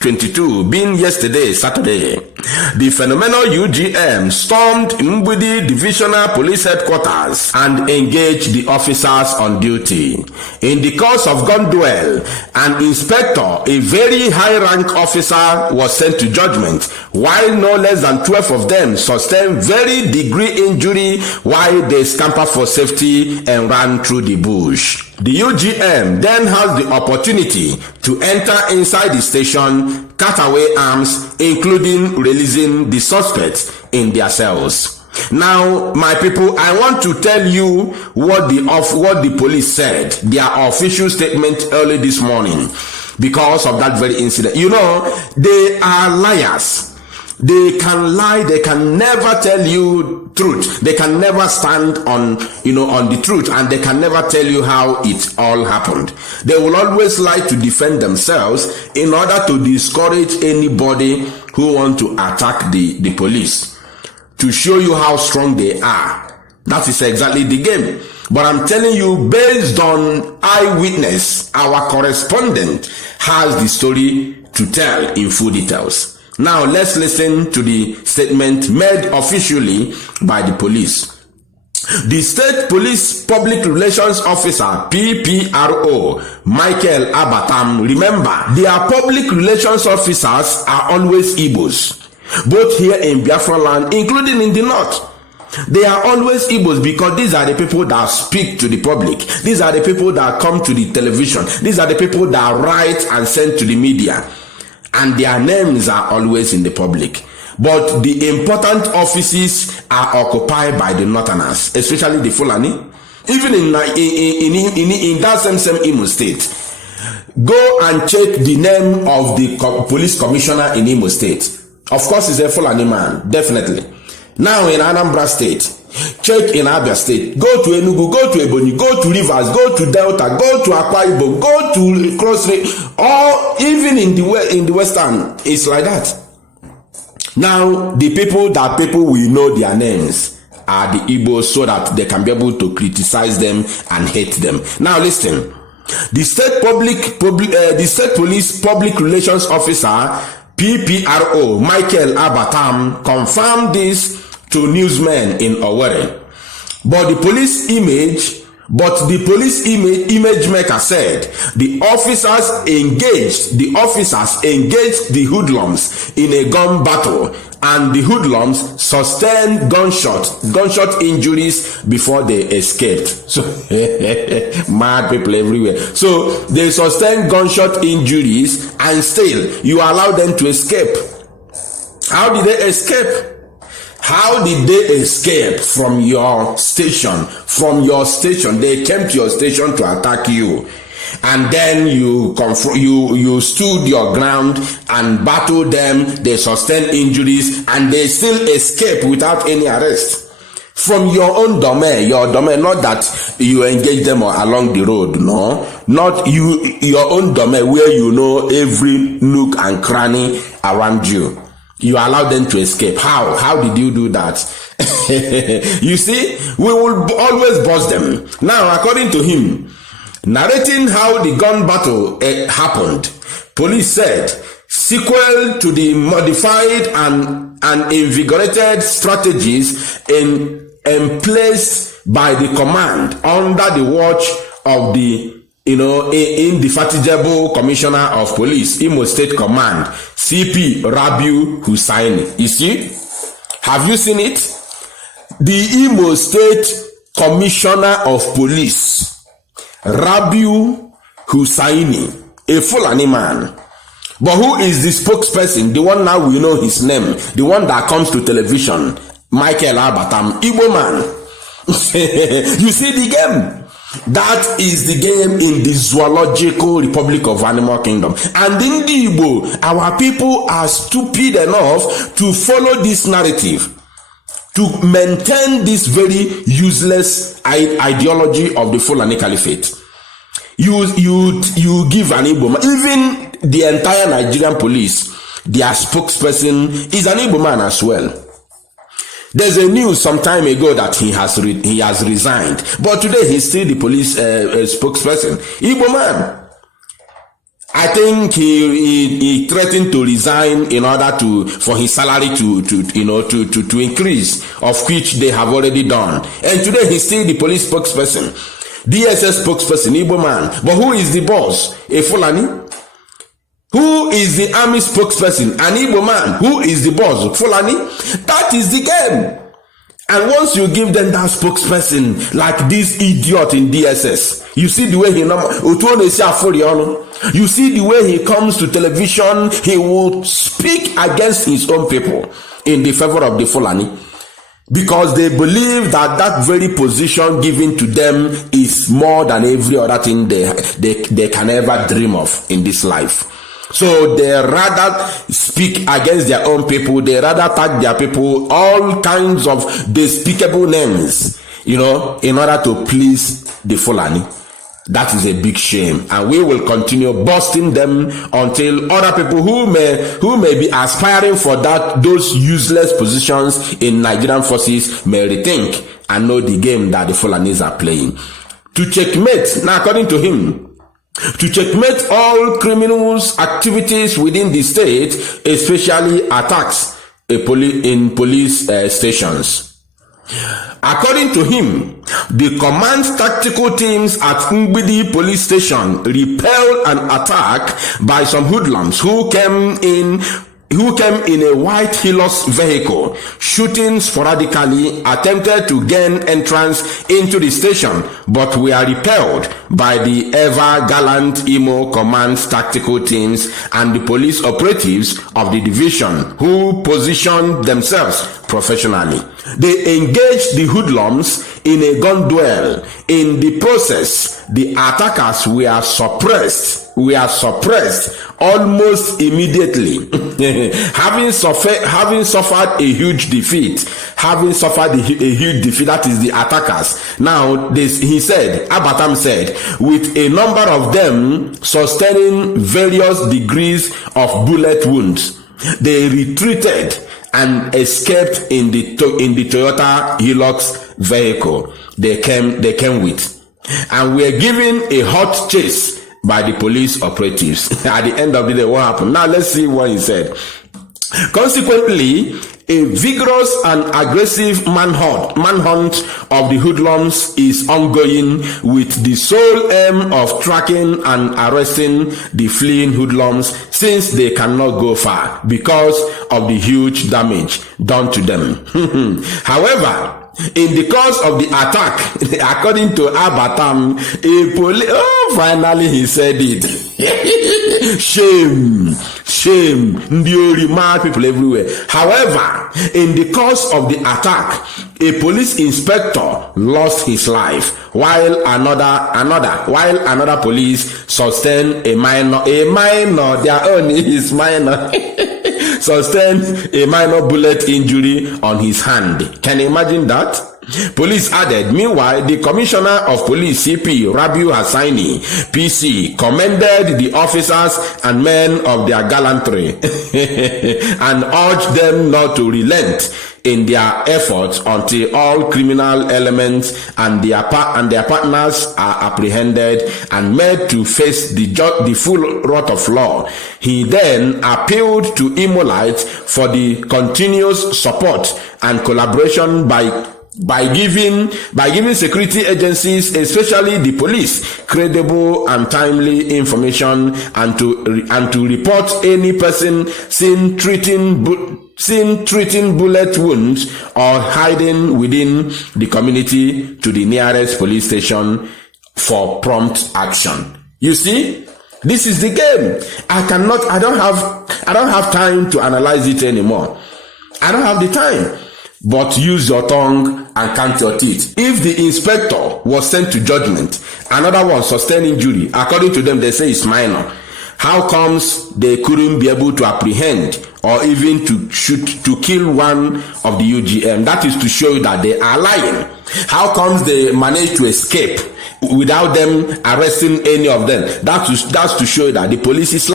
22, being yesterday, Saturday, the phenomenal UGM stormed Mgbidi Divisional Police Headquarters and engaged the officers on duty. In the course of gun duel, an inspector, a very high-rank officer, was sent to judgment, while no less than 12 of them sustained very degree injury while they scampered for safety and ran through the bush. The UGM then has the opportunity to enter inside the station, cut away arms, including releasing the suspects in their cells. Now, my people, I want to tell you what the police said, their official statement early this morning, because of that very incident. You know, they are liars. They can lie, they can never tell you truth. They can never stand on the truth, and they can never tell you how it all happened. They will always lie to defend themselves in order to discourage anybody who want to attack the police, to show you how strong they are. That is exactly the game. But I'm telling you, based on eyewitness, our correspondent has the story to tell in full details. Now, let's listen to the statement made officially by the police. The State Police Public Relations Officer, PPRO, Michael Abatam, remember, their public relations officers are always Igbos, both here in Biafra land, including in the north. They are always Igbos because these are the people that speak to the public. These are the people that come to the television. These are the people that write and send to the media. And their names are always in the public. But the important offices are occupied by the Northerners, especially the Fulani. Even in that same Imo State. Go and check the name of the police commissioner in Imo State. Of course, he's a Fulani man, definitely. Now in Anambra State, check in Abia State, go to Enugu, go to Ebonyi, go to Rivers, go to Delta, go to Akwa Ibom, go to Cross River, or even in the Western, it's like that. Now, the people will know their names are the Igbos, so that they can be able to criticize them and hate them. Now listen, the State Police Public Relations Officer, PPRO, Michael Abatam, confirmed this to newsmen in Owerri. But the police image maker said the officers engaged the hoodlums in a gun battle, and the hoodlums sustained gunshot injuries before they escaped. So mad people everywhere. So they sustained gunshot injuries, and still you allow them to escape. How did they escape? How did they escape from your station? From your station, they came to your station to attack you, and then you stood your ground and battled them. They sustained injuries, and they still escape without any arrest from your own domain. Your domain, not that you engage them along the road. No, not you. Your own domain, where you know every nook and cranny around you. You allow them to escape. How? How did you do that? You see, we will always boss them. Now, according to him, narrating how the gun battle happened, police said, sequel to the modified and invigorated strategies placed by the command under the watch of the indefatigable Commissioner of Police, Imo State Command, CP Rabiu Hussaini. You see? Have you seen it? The Imo State Commissioner of Police, Rabiu Hussaini, a Fulani man. But who is the spokesperson? The one now we know his name. The one that comes to television. Michael Abatam, Igbo man. You see the game? That is the game in the Zoological Republic of Animal Kingdom. And in the Igbo, our people are stupid enough to follow this narrative, to maintain this very useless ideology of the Fulani Caliphate. You give an Igbo man, even the entire Nigerian police, their spokesperson is an Igbo man as well. There's a news some time ago that he has resigned, but today he's still the police spokesperson. Igbo man. I think he threatened to resign in order for his salary to increase, of which they have already done. And today he's still the police spokesperson, DSS spokesperson, Igbo man. But who is the boss? A Fulani? Who is the army spokesperson? An Igbo man. Who is the boss? Fulani? That is the game. And once you give them that spokesperson, like this idiot in DSS, you see the way you see the way he comes to television, he will speak against his own people in the favor of the Fulani, because they believe that that very position given to them is more than every other thing they can ever dream of in this life. So they rather speak against their own people, they rather tag their people all kinds of despicable names, in order to please the Fulani. That is a big shame, and we will continue busting them until other people who may be aspiring for those useless positions in Nigerian forces may rethink and know the game that the Fulanis are playing. To checkmate, now according to him, to checkmate all criminals' activities within the state, especially attacks in police stations. According to him, the command tactical teams at Mgbidi police station repelled an attack by some hoodlums who came in a white Hilux vehicle, shooting sporadically, attempted to gain entrance into the station, but were repelled by the ever-gallant Imo Command tactical teams and the police operatives of the division, who positioned themselves professionally. They engaged the hoodlums in a gun duel. In the process, the attackers were suppressed almost immediately, having suffered a huge defeat. That is the attackers. Now, Abatam said, with a number of them sustaining various degrees of bullet wounds, they retreated and escaped in the Toyota Hilux vehicle they came with, and were given a hot chase by the police operatives. At the end of the day, what happened? Now let's see what he said. Consequently, a vigorous and aggressive manhunt of the hoodlums is ongoing, with the sole aim of tracking and arresting the fleeing hoodlums, since they cannot go far because of the huge damage done to them. However, in the course of the attack, according to Abatam, finally he said it. Shame, mad people everywhere. However, in the course of the attack, a police inspector lost his life, while another police sustained a minor, their own is minor. Sustained a minor bullet injury on his hand. Can you imagine that? Police added, meanwhile, the Commissioner of Police, CP Rabiu Hassani, PC, commended the officers and men of their gallantry and urged them not to relent in their efforts until all criminal elements and their partners are apprehended and made to face the full wrath of law. He then appealed to Imolites for the continuous support and collaboration by giving security agencies, especially the police, credible and timely information, and to report any person seen treating bullet wounds or hiding within the community to the nearest police station for prompt action. You see, this is the game. I don't have time to analyze it anymore. I don't have the time. But use your tongue and count your teeth. If the inspector was sent to judgment, another one sustained injury, according to them, they say it's minor. How comes they couldn't be able to apprehend or even to kill one of the UGM? That is to show you that they are lying. How comes they managed to escape without them arresting any of them? That's to show you that the police is lying.